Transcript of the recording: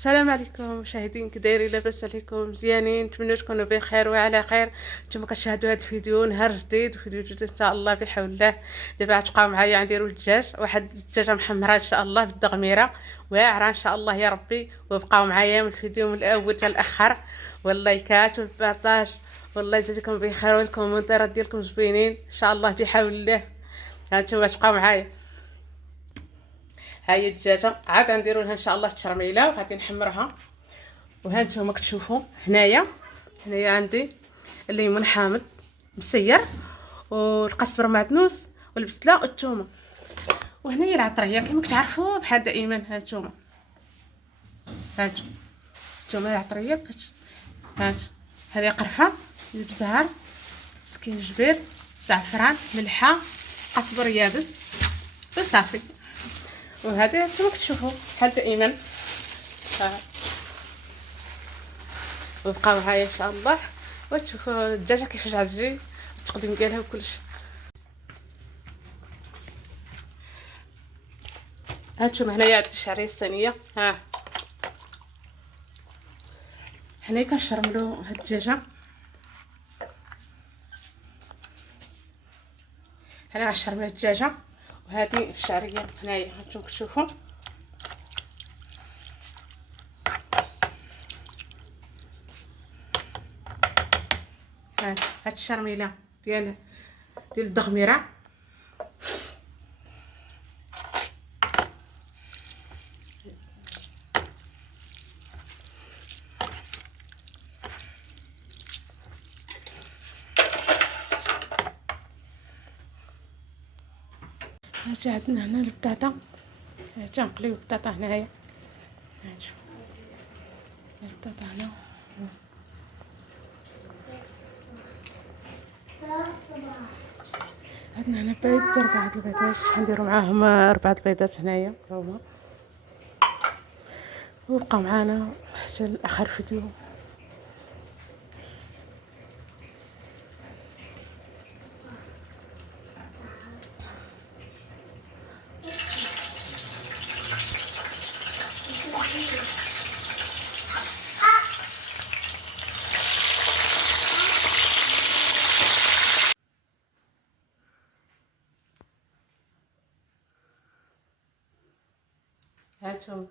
السلام عليكم مشاهدين، كدايرين؟ لاباس عليكم؟ مزيانين؟ نتمنى تكونوا بخير وعلى خير. نتوما كتشاهدوا هذا الفيديو، نهار جديد وفيديو جديد ان شاء الله بحول الله. دابا غتبقاو معايا نديروا الدجاج، واحد الدجاجه محمره ان شاء الله بالدغميره واعره ان شاء الله يا ربي. وبقاو معايا من الفيديو من الاول حتى الاخر، واللايكات والبارطاج، والله يجازيكم بخير، والكومنتات ديالكم زوينين ان شاء الله بحول الله. هانتوما تبقاو معايا. ها هي الدجاجه عاد غنديروا لها ان شاء الله التشرميله وغادي نحمرها. وها نتوما كتشوفوا هنايا عندي الليمون حامض مسير، والقزبر معدنوس، والبسله والثومه. وهنايا العطريه كما كتعرفوا بحال دائما. ها نتوما العطريه هانت هذه قرفه، البزار، سكينجبير، زعفران، ملحه، قزبر يابس وصافي. وهذه كما كتشوفوا بحال دائما. وبقاو معايا ان شاء الله وتشوفوا الدجاجه كيفاش غتجي، التقديم ديالها وكلشي. هانتوما هنايا عندي الشعريه الصينيه. هنايا كنشرملو هاد الدجاجه. هنا غنشرملو هاد الدجاجه، وهذه الشعريه هنايا هانتوما كتشوفوا. هاد الشرميله ديال الدغميره. هاد عندنا هنا البطاطا، تنقليو البطاطا هنايا. هانتو البطاطا هنا. عندنا هنا بيض، 4 البيضات غنديرو معاهم 4 البيضات هنايا هما. وبقى معانا حتى اخر فيديو. هانتوما